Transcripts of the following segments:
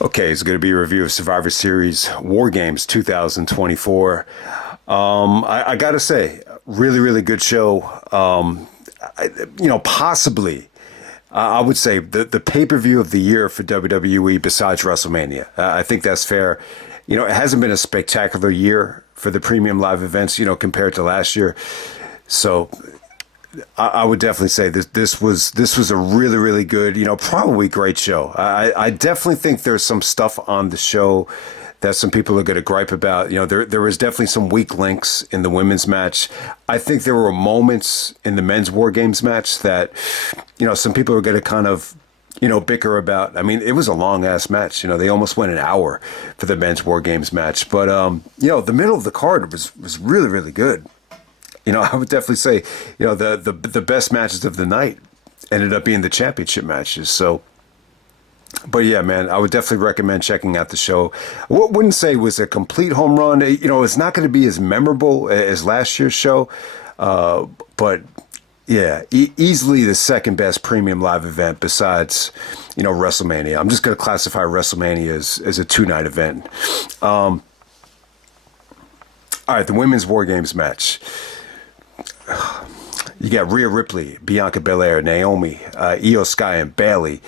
Okay, it's going to be a review of Survivor Series War Games 2024. I got to say, really, really good show. Possibly, I would say the pay-per-view of the year for WWE besides WrestleMania. I think that's fair. It hasn't been a spectacular year for the premium live events, compared to last year. So I would definitely say this was a really, really good, probably great show. I definitely think there's some stuff on the show that some people are going to gripe about. There was definitely some weak links in the women's match. I think there were moments in the men's War Games match that, some people are going to kind of, bicker about. I mean, it was a long ass match. They almost went an hour for the men's War Games match. But, the middle of the card was really, really good. I would definitely say, the best matches of the night ended up being the championship matches. So, but yeah, man, I would definitely recommend checking out the show. I wouldn't say it was a complete home run. It's not going to be as memorable as last year's show. But yeah, easily the second best premium live event besides, WrestleMania. I'm just going to classify WrestleMania as a 2-night event. All right, the women's War Games match. You got Rhea Ripley, Bianca Belair, Naomi, Io Sky, and Bayley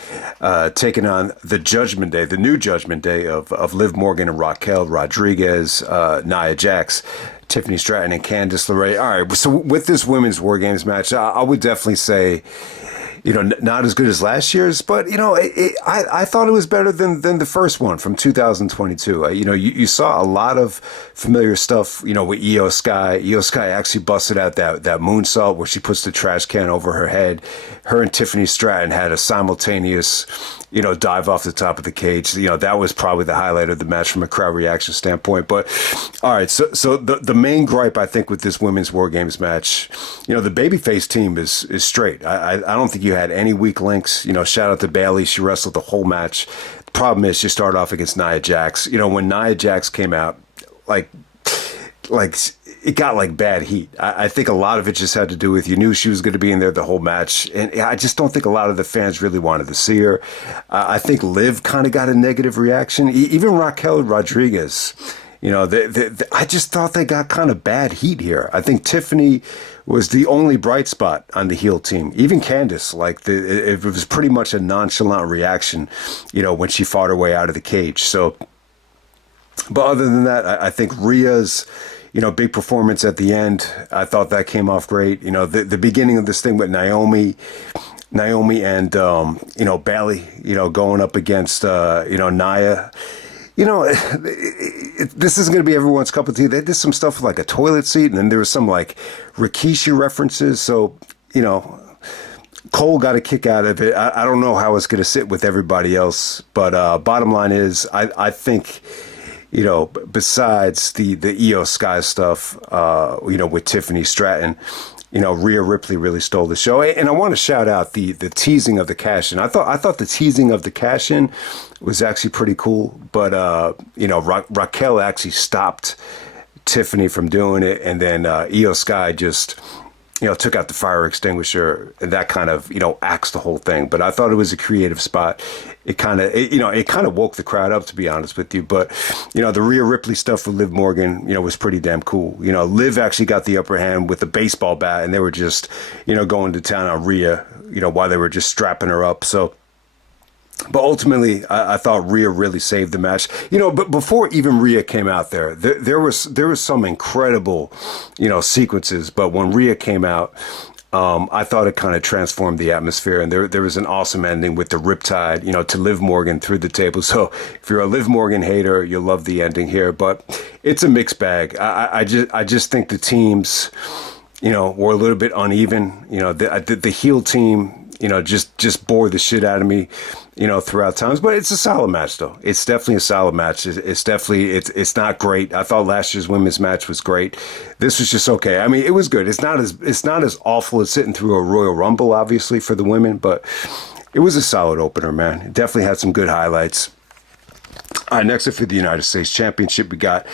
taking on the Judgment Day, the new Judgment Day of Liv Morgan and Raquel Rodriguez, Nia Jax, Tiffany Stratton, and Candice LeRae. All right, so with this women's War Games match, I would definitely say, not as good as last year's, but, I thought it was better than the first one from 2022. You saw a lot of familiar stuff, with Io Sky. Io Sky actually busted out that moonsault where she puts the trash can over her head. Her and Tiffany Stratton had a simultaneous, dive off the top of the cage. That was probably the highlight of the match from a crowd reaction standpoint. But, all right, so the main gripe, I think, with this women's War Games match, the babyface team is straight. I don't think you had any weak links. Shout out to Bayley. She wrestled the whole match. The problem is she started off against Nia Jax. When Nia Jax came out, like it got like bad heat. I think a lot of it just had to do with you knew she was going to be in there the whole match. And I just don't think a lot of the fans really wanted to see her. I think Liv kind of got a negative reaction. Even Raquel Rodriguez, I just thought they got kind of bad heat here. I think Tiffany was the only bright spot on the heel team. Even Candice, it was pretty much a nonchalant reaction, when she fought her way out of the cage. So, but other than that, I think Rhea's, big performance at the end, I thought that came off great. The beginning of this thing with Naomi and, Bayley, going up against, Nia. This isn't going to be everyone's cup of tea. They did some stuff with like a toilet seat, and then there was some like Rikishi references. So, Cole got a kick out of it. I don't know how it's going to sit with everybody else, but bottom line is, I think, besides the Io Sky stuff, with Tiffany Stratton, Rhea Ripley really stole the show. And I want to shout out the teasing of the cash-in. I thought the teasing of the cash-in was actually pretty cool, but Raquel actually stopped Tiffany from doing it, and then Io Sky just took out the fire extinguisher, and that kind of axed the whole thing. But I thought it was a creative spot. It kind of woke the crowd up, to be honest with you. But the Rhea Ripley stuff with Liv Morgan was pretty damn cool. Liv actually got the upper hand with a baseball bat, and they were just going to town on Rhea while they were just strapping her up. So, but ultimately, I thought Rhea really saved the match. But before even Rhea came out there was some incredible, sequences. But when Rhea came out, I thought it kind of transformed the atmosphere, and there was an awesome ending with the riptide, to Liv Morgan through the table. So if you're a Liv Morgan hater, you'll love the ending here. But it's a mixed bag. I just think the teams, were a little bit uneven. The heel team, just bore the shit out of me, throughout times. But it's a solid match, though. It's definitely a solid match. It's not great. I thought last year's women's match was great. This was just okay. I mean, it was good. It's not as awful as sitting through a Royal Rumble, obviously, for the women, but it was a solid opener, man. It definitely had some good highlights. All right, next up for the United States Championship, we got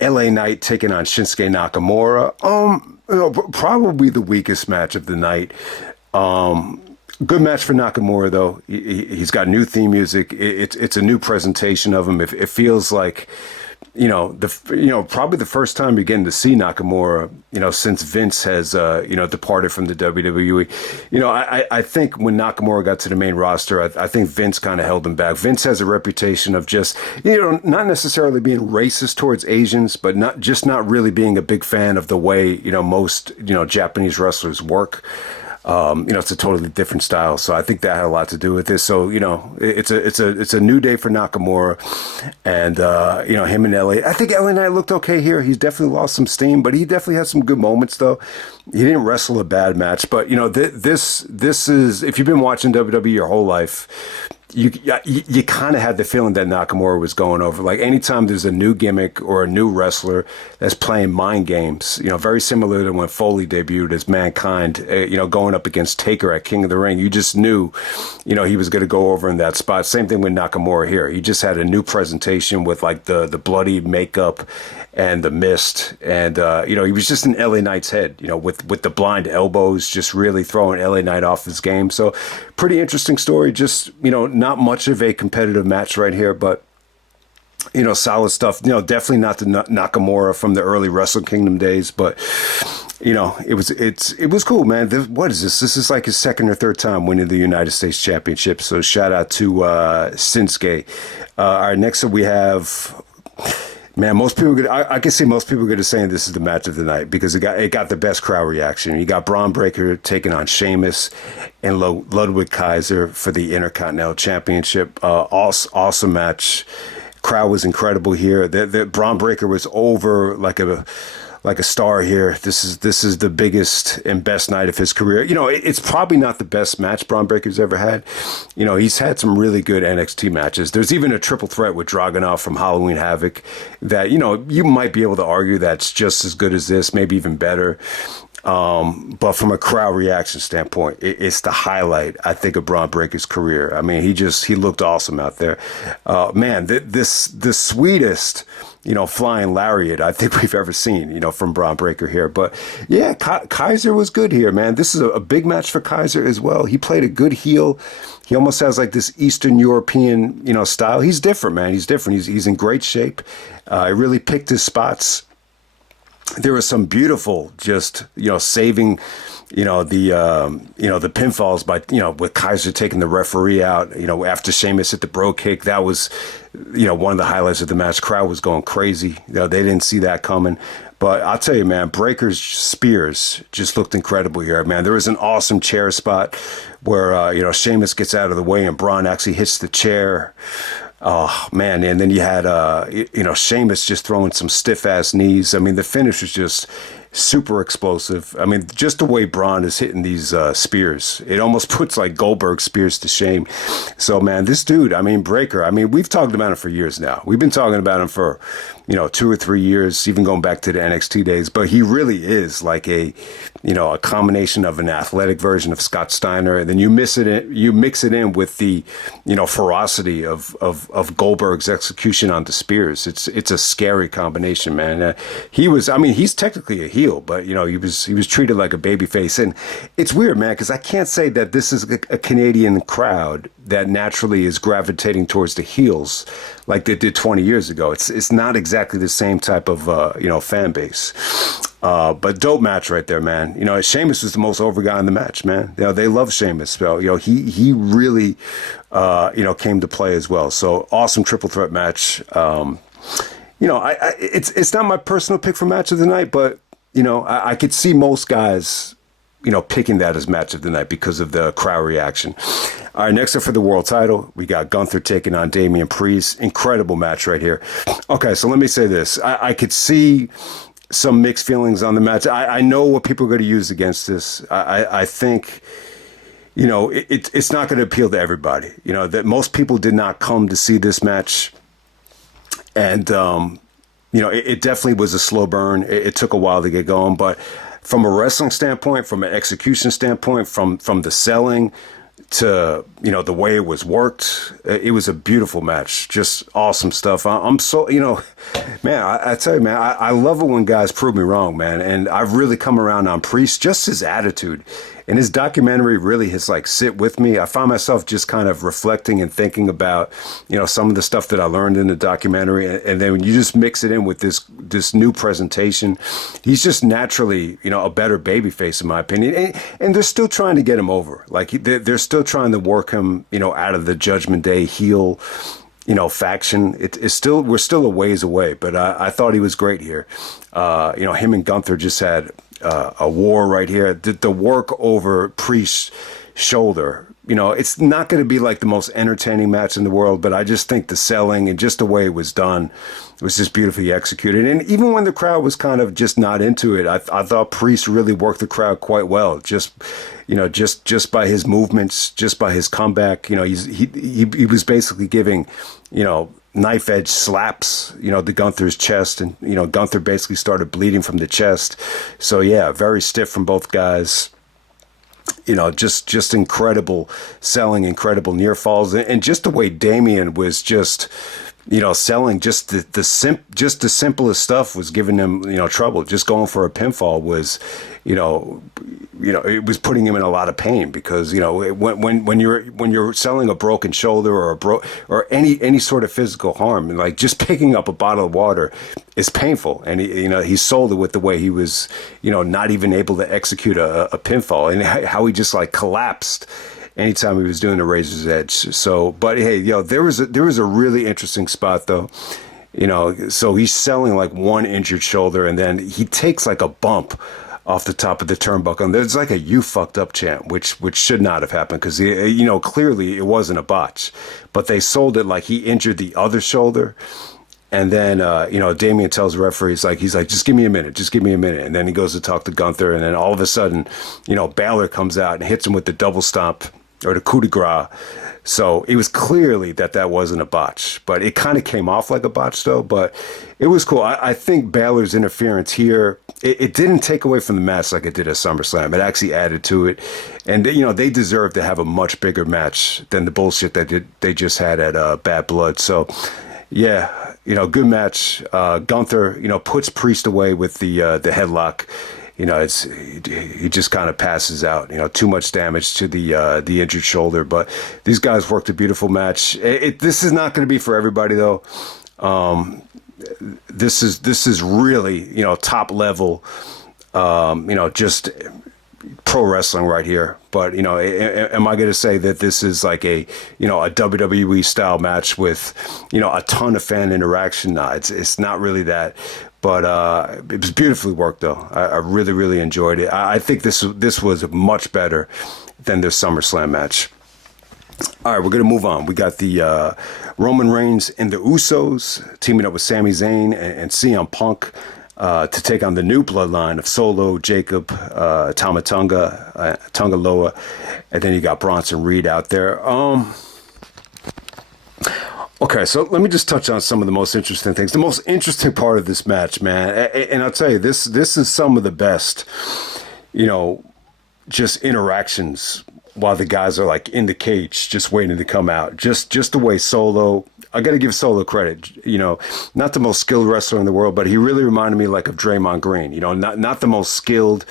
LA Knight taking on Shinsuke Nakamura. Probably the weakest match of the night. Good match for Nakamura, though. He's got new theme music. It's a new presentation of him. It feels like, probably the first time you're getting to see Nakamura, since Vince has, departed from the WWE. I think when Nakamura got to the main roster, I think Vince kind of held him back. Vince has a reputation of just, not necessarily being racist towards Asians, but not really being a big fan of the way, most, Japanese wrestlers work. It's a totally different style, so I think that had a lot to do with this. So, it's a new day for Nakamura, and him and LA. I think LA Knight looked okay here. He's definitely lost some steam, but he definitely had some good moments, though. He didn't wrestle a bad match, but this is, if you've been watching WWE your whole life, you kind of had the feeling that Nakamura was going over. Like anytime there's a new gimmick or a new wrestler that's playing mind games, very similar to when Foley debuted as Mankind, going up against Taker at King of the Ring, you just knew, he was going to go over in that spot. Same thing with Nakamura here. He just had a new presentation with like the bloody makeup and the mist, and he was just in LA Knight's head, with the blind elbows, just really throwing LA Knight off his game. So pretty interesting story. Just not much of a competitive match right here, but solid stuff. Definitely not the Nakamura from the early Wrestle Kingdom days, but it was cool, man. What is this? This is like his second or third time winning the United States Championship. So shout out to Shinsuke. All right, next up we have. Man, most people I can see most people are going to say this is the match of the night because it got the best crowd reaction. You got Bron Breakker taking on Sheamus and Ludwig Kaiser for the Intercontinental Championship. Awesome match. Crowd was incredible here. The Bron Breakker was over like a star here. This is the biggest and best night of his career. It's probably not the best match Bron Breakker's ever had. He's had some really good NXT matches. There's even a triple threat with Dragunov from Halloween Havoc that, you might be able to argue that's just as good as this, maybe even better. But from a crowd reaction standpoint, it's the highlight, I think, of Bron Breakker's career. I mean, he looked awesome out there. The sweetest, flying lariat I think we've ever seen, from Bron Breakker here. But yeah, Kaiser was good here, man. This is a big match for Kaiser as well. He played a good heel. He almost has like this Eastern European, style. He's different, man. He's different. He's in great shape. He really picked his spots. There was some beautiful, just saving, the pinfalls by with Kaiser taking the referee out. After Sheamus hit the bro kick, that was one of the highlights of the match. Crowd was going crazy. They didn't see that coming. But I'll tell you, man, Breakker's spears just looked incredible here, man. There was an awesome chair spot where Sheamus gets out of the way and Bron actually hits the chair. Oh, man. And then you had, Sheamus just throwing some stiff ass knees. I mean, the finish was just super explosive. I mean, just the way Bron is hitting these spears, it almost puts like Goldberg spears to shame. So, man, this dude, I mean, Breakker, I mean, we've talked about him for years now. We've been talking about him for, 2 or 3 years, even going back to the NXT days. But he really is like a combination of an athletic version of Scott Steiner. And then you mix it in with the, ferocity of Goldberg's execution on the spears. It's a scary combination, man. He's technically a heel, but he was treated like a babyface. And it's weird, man, because I can't say that this is a Canadian crowd that naturally is gravitating towards the heels like they did 20 years ago. It's not exactly the same type of fan base. But dope match right there, man. Sheamus was the most over guy in the match, man. They love Sheamus. So, he really came to play as well. So awesome triple threat match. It's not my personal pick for match of the night, but I could see most guys picking that as match of the night because of the crowd reaction. All right, next up for the world title, we got Gunther taking on Damien Priest. Incredible match right here. Okay, so let me say this. I could see some mixed feelings on the match. I know what people are going to use against this. I think, it's not going to appeal to everybody. That most people did not come to see this match. And, it definitely was a slow burn. It took a while to get going, but from a wrestling standpoint, from an execution standpoint, from the selling to, the way it was worked, it was a beautiful match. Just awesome stuff. I'm so, man, I tell you, man, I love it when guys prove me wrong, man. And I've really come around on Priest, just his attitude and his documentary really has like sit with me. I find myself just kind of reflecting and thinking about, some of the stuff that I learned in the documentary, and then when you just mix it in with this new presentation, he's just naturally, a better babyface in my opinion, and they're still trying to get him over. Like they're still trying to work him, out of the Judgment Day heel, faction. We're still a ways away, but I thought he was great here. Him and Gunther just had a war right here. The work over Priest's shoulder, it's not going to be like the most entertaining match in the world, but I just think the selling and just the way it was done was just beautifully executed. And even when the crowd was kind of just not into it, I thought Priest really worked the crowd quite well. Just by his movements, just by his comeback, he was basically giving, knife edge slaps, to Gunther's chest, and Gunther basically started bleeding from the chest. So yeah, very stiff from both guys. Just incredible selling, incredible near falls, and just the way Damien was just, selling just the simplest stuff was giving him, trouble. Just going for a pinfall was, it was putting him in a lot of pain because, when you're selling a broken shoulder or any sort of physical harm, like just picking up a bottle of water is painful. And he sold it with the way he was, not even able to execute a pinfall, and how he just like collapsed anytime he was doing the razor's edge. So, but hey, there was a really interesting spot though. So he's selling like one injured shoulder, and then he takes like a bump off the top of the turnbuckle, and there's like a "you fucked up" chant, which should not have happened because clearly it wasn't a botch, but they sold it like he injured the other shoulder. And then, Damien tells the referee, he's like, just give me a minute. And then he goes to talk to Gunther. And then all of a sudden, Balor comes out and hits him with the double stomp or the coup de grace. So it was clearly that wasn't a botch, but it kind of came off like a botch though. But it was cool. I think Balor's interference here, it didn't take away from the match like it did at SummerSlam. It actually added to it. And, they deserve to have a much bigger match than the bullshit that they just had at Bad Blood. So, yeah, good match. Gunther, puts Priest away with the headlock. He just kind of passes out. Too much damage to the injured shoulder. But these guys worked a beautiful match. This is not going to be for everybody though. This is really top level. Just pro wrestling right here. But am I going to say that this is like a WWE style match with a ton of fan interaction? No, it's not really that. But it was beautifully worked though. I really, really enjoyed it. I think this was much better than their SummerSlam match. All right, we're going to move on. We got the Roman Reigns and the Usos teaming up with Sami Zayn and CM Punk to take on the new bloodline of Solo, Jacob, Tama Tonga, Tonga Loa, and then you got Bronson Reed out there. Okay, so let me just touch on some of the most interesting things. The most interesting part of this match, man, and I'll tell you, this is some of the best, just interactions while the guys are like in the cage, just waiting to come out. Just the way Solo, I got to give Solo credit, not the most skilled wrestler in the world, but he really reminded me like of Draymond Green, not the most skilled,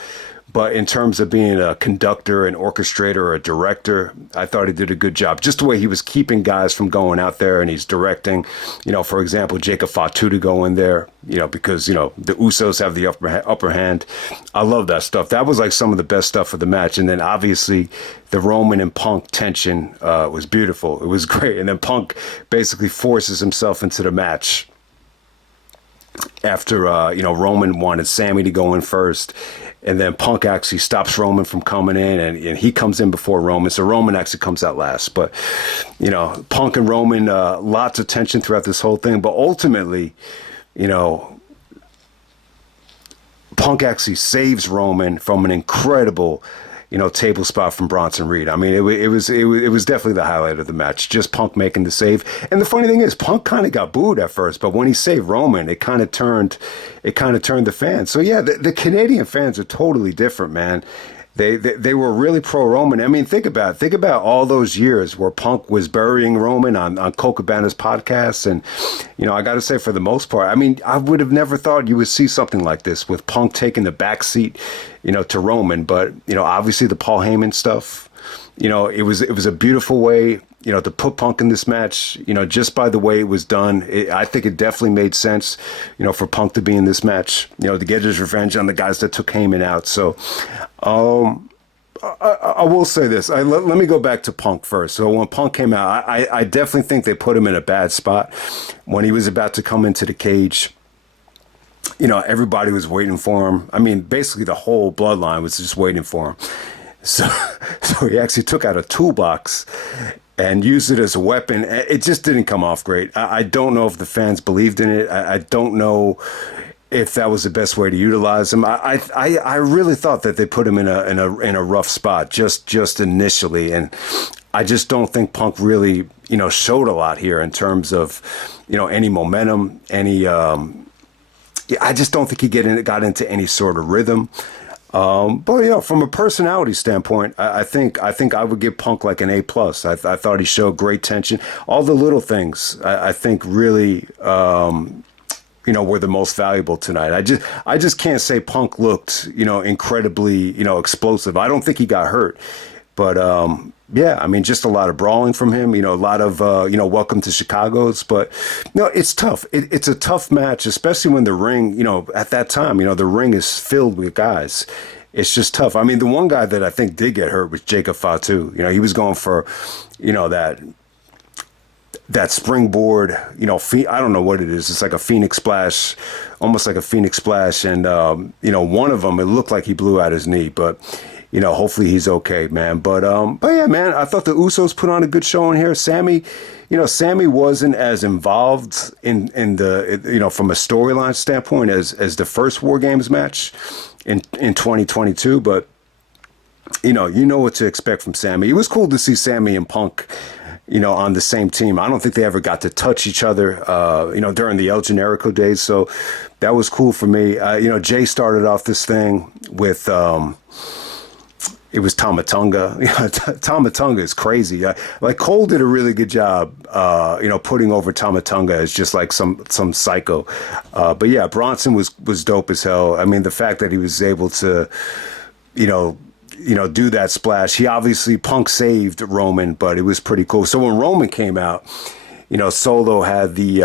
but in terms of being a conductor, an orchestrator, or a director, I thought he did a good job. Just the way he was keeping guys from going out there and he's directing, for example, Jacob Fatu to go in there, because, the Usos have the upper hand. I love that stuff. That was like some of the best stuff of the match. And then obviously the Roman and Punk tension was beautiful. It was great. And then Punk basically forces himself into the match after, Roman wanted Sammy to go in first. And then Punk actually stops Roman from coming in, and he comes in before Roman. So Roman actually comes out last. But, Punk and Roman, lots of tension throughout this whole thing. But ultimately, Punk actually saves Roman from an incredible, table spot from Bronson Reed. I mean, it was definitely the highlight of the match. Just Punk making the save. And the funny thing is, Punk kind of got booed at first, but when he saved Roman, it kind of turned the fans. So yeah, the Canadian fans are totally different, man. They were really pro Roman. I mean, think about all those years where Punk was burying Roman on Colt Cabana's podcast, and I got to say, for the most part, I mean, I would have never thought you would see something like this with Punk taking the back seat, to Roman. But obviously the Paul Heyman stuff, it was a beautiful way, to put Punk in this match, just by the way it was done. I think it definitely made sense, for Punk to be in this match, to get his revenge on the guys that took Heyman out. So, I will say this. Let me go back to Punk first. So when Punk came out, I definitely think they put him in a bad spot when he was about to come into the cage. Everybody was waiting for him. I mean, basically the whole bloodline was just waiting for him. So he actually took out a toolbox and used it as a weapon. It just didn't come off great. I don't know if the fans believed in it. I don't know if that was the best way to utilize him. I really thought that they put him in a rough spot just initially, and I just don't think Punk really showed a lot here in terms of any momentum, any. I just don't think he got into any sort of rhythm. But from a personality standpoint, I think I would give Punk like an A+. I thought he showed great tension. All the little things I think really were the most valuable tonight. I just can't say Punk looked incredibly explosive. I don't think he got hurt, but yeah, I mean, just a lot of brawling from him, a lot of, welcome to Chicago's, but no, it's tough. It's a tough match, especially when the ring, at that time, the ring is filled with guys. It's just tough. I mean, the one guy that I think did get hurt was Jacob Fatu. He was going for, that springboard, I don't know what it is. It's like a Phoenix splash, almost like a Phoenix splash. And, one of them, it looked like he blew out his knee, but hopefully he's okay, man. But yeah, man, I thought the Usos put on a good showing here. Sammy wasn't as involved in the, from a storyline standpoint as the first War Games match in 2022. But, you know what to expect from Sammy. It was cool to see Sammy and Punk, on the same team. I don't think they ever got to touch each other, during the El Generico days. So that was cool for me. Jay started off this thing with, it was Tamatonga. Tamatonga is crazy. Like Cole did a really good job, putting over Tamatonga as just like some psycho. But yeah, Bronson was dope as hell. I mean, the fact that he was able to, do that splash. He obviously Punk saved Roman, but it was pretty cool. So when Roman came out, Solo had the,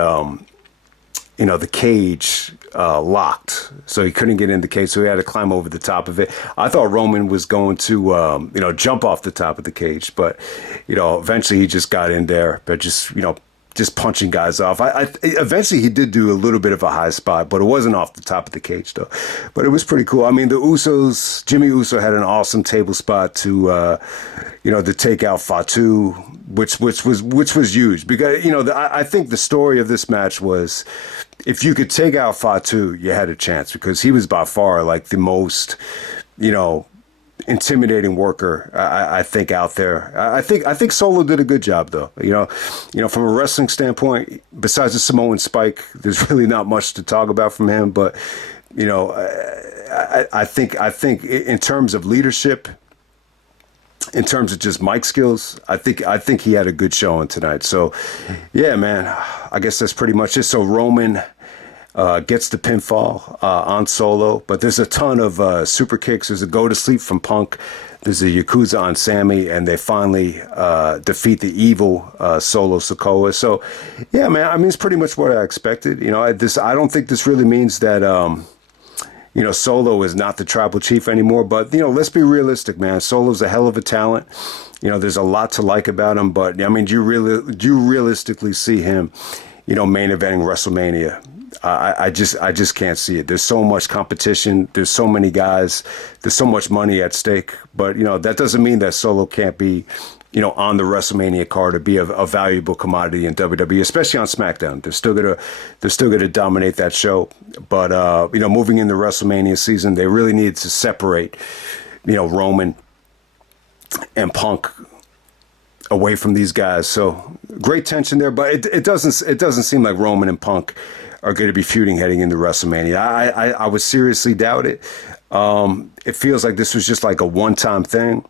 the cage locked, so he couldn't get in the cage, so he had to climb over the top of it. I thought Roman was going to, jump off the top of the cage, but, eventually he just got in there, but just punching guys off. Eventually he did do a little bit of a high spot, but it wasn't off the top of the cage though. But it was pretty cool. I mean, the Usos, Jimmy Uso had an awesome table spot to, to take out Fatu, which was huge because I think the story of this match was if you could take out Fatu, you had a chance because he was by far like the most, intimidating worker I think out there. I think Solo did a good job though. From a wrestling standpoint, besides the Samoan spike, there's really not much to talk about from him. But I think in terms of leadership, in terms of just mic skills, I think he had a good showing tonight. So yeah, man, I guess that's pretty much it. So Roman gets the pinfall on Solo, but there's a ton of super kicks. There's a go to sleep from Punk. There's a Yakuza on Sammy, and they finally defeat the evil Solo Sikoa. So, yeah, man, I mean, it's pretty much what I expected. I don't think this really means that, Solo is not the tribal chief anymore. But, let's be realistic, man. Solo's a hell of a talent. There's a lot to like about him. But, I mean, do you realistically see him, main eventing WrestleMania? I just can't see it. There's so much competition. There's so many guys. There's so much money at stake. But, that doesn't mean that Solo can't be, on the WrestleMania card or be a valuable commodity in WWE, especially on SmackDown. They're still gonna dominate that show. But, moving into WrestleMania season, they really need to separate, Roman and Punk away from these guys. So great tension there, but it doesn't seem like Roman and Punk are going to be feuding heading into WrestleMania. I would seriously doubt it. It feels like this was just like a one-time thing.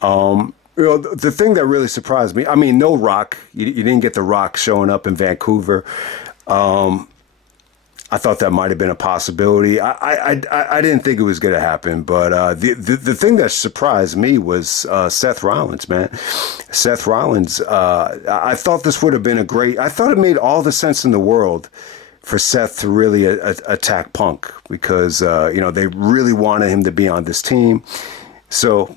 The thing that really surprised me, I mean, no Rock. You didn't get the Rock showing up in Vancouver. I thought that might have been a possibility. I didn't think it was going to happen, but the thing that surprised me was Seth Rollins, man. Seth Rollins. I thought this would have been I thought it made all the sense in the world for Seth to really attack Punk because they really wanted him to be on this team. So,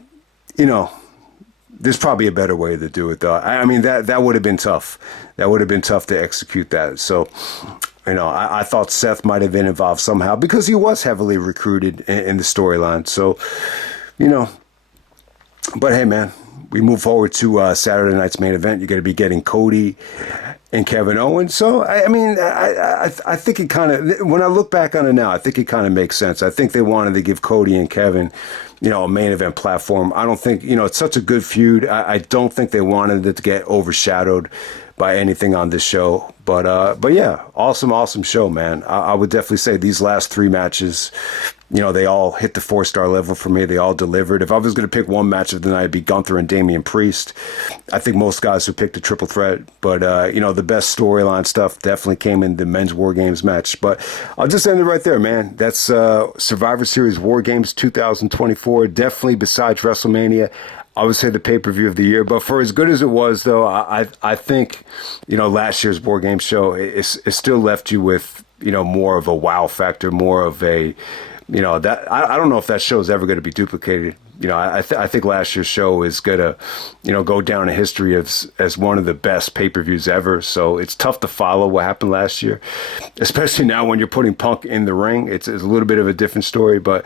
there's probably a better way to do it, though. I mean, that would have been tough. That would have been tough to execute that. So, I thought Seth might have been involved somehow because he was heavily recruited in the storyline. So, but hey, man, we move forward to Saturday night's main event. You're going to be getting Cody and Kevin Owens. So, I think it kind of, when I look back on it now, I think it kind of makes sense. I think they wanted to give Cody and Kevin, a main event platform. I don't think, it's such a good feud. I don't think they wanted it to get overshadowed by anything on this show. But yeah, awesome show, man. I would definitely say these last three matches, they all hit the 4-star level for me. They all delivered. If I was going to pick one match of the night, it'd be Gunther and Damien Priest. I think most guys would pick the triple threat, but the best storyline stuff definitely came in the men's War Games match. But I'll just end it right there, man. That's Survivor Series War Games 2024. Definitely, besides WrestleMania, I would say the pay-per-view of the year. But for as good as it was, though, I think, last year's War Games show, it still left you with, more of a wow factor, more of a, that I don't know if that show is ever going to be duplicated. I think last year's show is going to, go down in history as one of the best pay-per-views ever. So it's tough to follow what happened last year, especially now when you're putting Punk in the ring. It's a little bit of a different story, but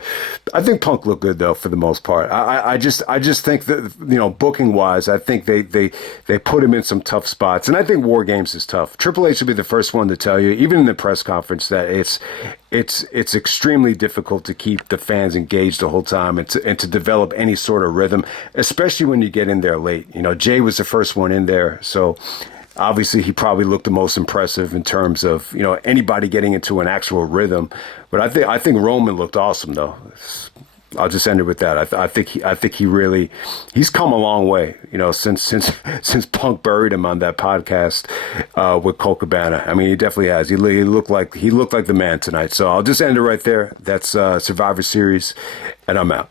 I think Punk looked good though for the most part. I just think that, booking wise, I think they put him in some tough spots, and I think War Games is tough. Triple H will be the first one to tell you, even in the press conference, that it's extremely difficult to keep the fans engaged the whole time and to develop any sort of rhythm, especially when you get in there late. Jay was the first one in there, so obviously he probably looked the most impressive in terms of anybody getting into an actual rhythm. But I think Roman looked awesome though. I'll just end it with that. I think he's come a long way, since Punk buried him on that podcast with Colt Cabana. I mean, he definitely has. He looked like the man tonight. So I'll just end it right there. That's Survivor Series, and I'm out.